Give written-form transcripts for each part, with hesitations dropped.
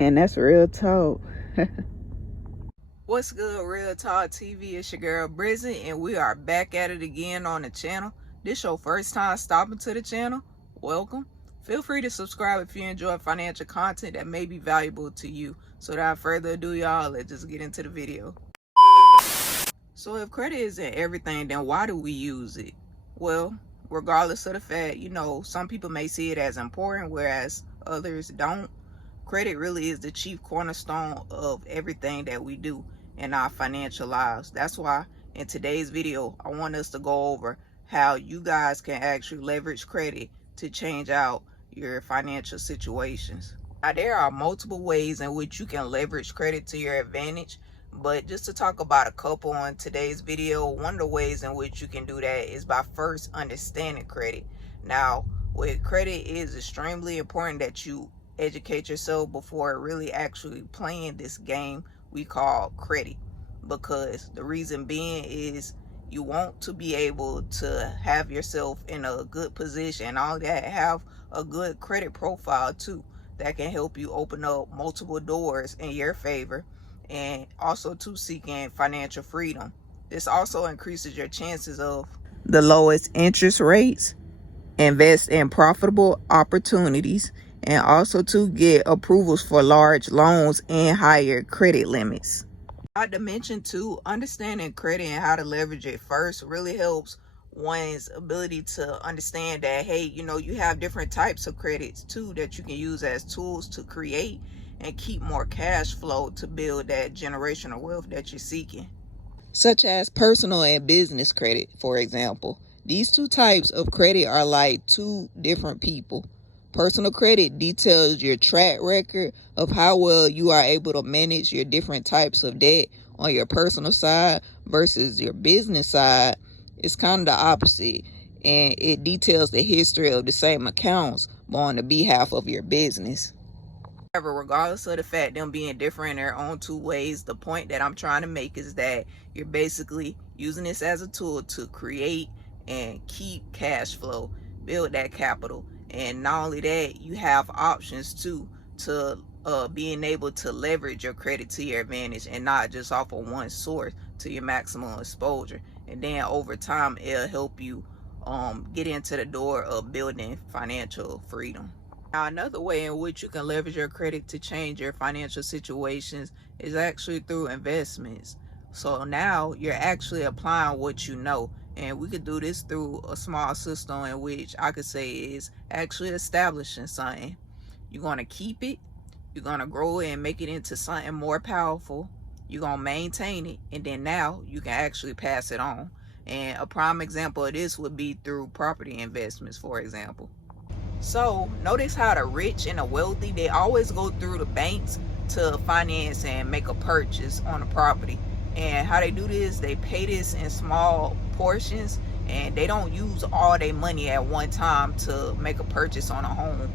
And that's real talk. What's good, Real Talk TV? It's your girl Brizzy, and we are back at it again on the channel. This your first time stopping to the channel? Welcome. Feel free to subscribe if you enjoy financial content that may be valuable to you. So without further ado, y'all, let's just get into the video. So if credit isn't everything, then why do we use it? Well, regardless of the fact, some people may see it as important, whereas others don't. Credit really is the chief cornerstone of everything that we do in our financial lives. That's why in today's video, I want us to go over how you guys can actually leverage credit to change out your financial situations. Now, there are multiple ways in which you can leverage credit to your advantage, but just to talk about a couple on today's video, one of the ways in which you can do that is by first understanding credit. Now, with credit, it is extremely important that you educate yourself before really actually playing this game we call credit, because the reason being is you want to be able to have yourself in a good position, all that, have a good credit profile too, that can help you open up multiple doors in your favor, and also to seeking financial freedom. This also increases your chances of the lowest interest rates, invest in profitable opportunities, and also to get approvals for large loans and higher credit limits. Not to mention too, understanding credit and how to leverage it first really helps one's ability to understand that, hey, you have different types of credits too that you can use as tools to create and keep more cash flow to build that generational wealth that you're seeking, such as personal and business credit, for example. These two types of credit are like two different people. Personal credit details your track record of how well you are able to manage your different types of debt on your personal side, versus your business side. It's kind of the opposite, and it details the history of the same accounts but on the behalf of your business. However, regardless of the fact them being different in their own two ways, the point that I'm trying to make is that you're basically using this as a tool to create and keep cash flow, build that capital. And not only that, you have options too to being able to leverage your credit to your advantage and not just off of one source to your maximum exposure. And then over time, it'll help you get into the door of building financial freedom. Now, another way in which you can leverage your credit to change your financial situations is actually through investments. So now you're actually applying what you know. And we could do this through a small system in which I could say is actually establishing something. You're going to keep it, you're going to grow it and make it into something more powerful. You're going to maintain it, and then now you can actually pass it on. And a prime example of this would be through property investments, for example. So notice how the rich and the wealthy, they always go through the banks to finance and make a purchase on a property. And how they do this, they pay this in small portions, and they don't use all their money at one time to make a purchase on a home.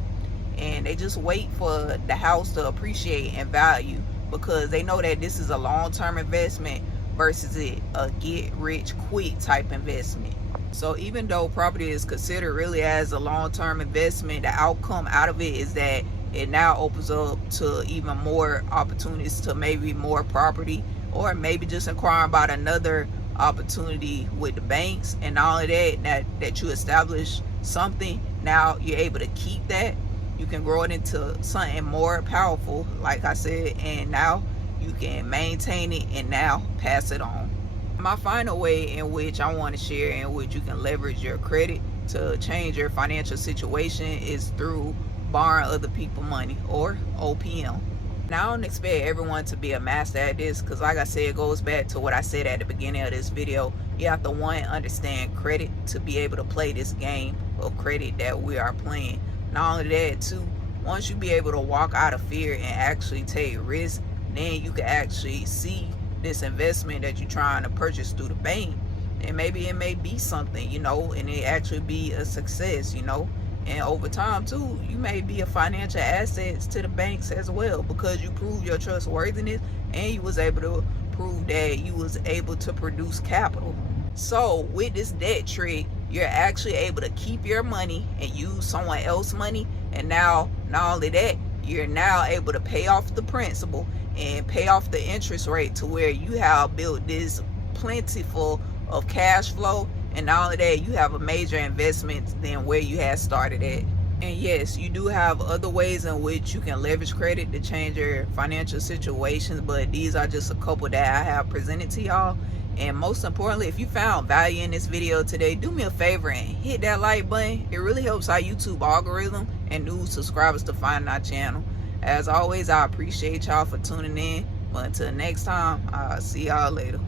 And they just wait for the house to appreciate in value, because they know that this is a long-term investment versus a get rich quick type investment. So even though property is considered really as a long-term investment, the outcome out of it is that it now opens up to even more opportunities to maybe more property, or maybe just inquiring about another opportunity with the banks. And not only that you establish something, now you're able to keep that. You can grow it into something more powerful, like I said, and now you can maintain it and now pass it on. My final way in which I want to share in which you can leverage your credit to change your financial situation is through borrowing other people's money, or OPM. Now, I don't expect everyone to be a master at this, because like I said, it goes back to what I said at the beginning of this video. You have to, one, understand credit to be able to play this game of credit that we are playing. Not only that, too, once you be able to walk out of fear and actually take risks, then you can actually see this investment that you're trying to purchase through the bank, and maybe it may be something, and it actually be a success, and over time too, you may be a financial asset to the banks as well, because you proved your trustworthiness and you was able to prove that you was able to produce capital. So with this debt trick, you're actually able to keep your money and use someone else's money, and now not only that, you're now able to pay off the principal and pay off the interest rate to where you have built this plentiful of cash flow. And not only that, you have a major investment than where you had started at. And yes, you do have other ways in which you can leverage credit to change your financial situations, but these are just a couple that I have presented to y'all. And most importantly, if you found value in this video today, do me a favor and hit that like button. It really helps our YouTube algorithm and new subscribers to find our channel. As always, I appreciate y'all for tuning in. But until next time, I'll see y'all later.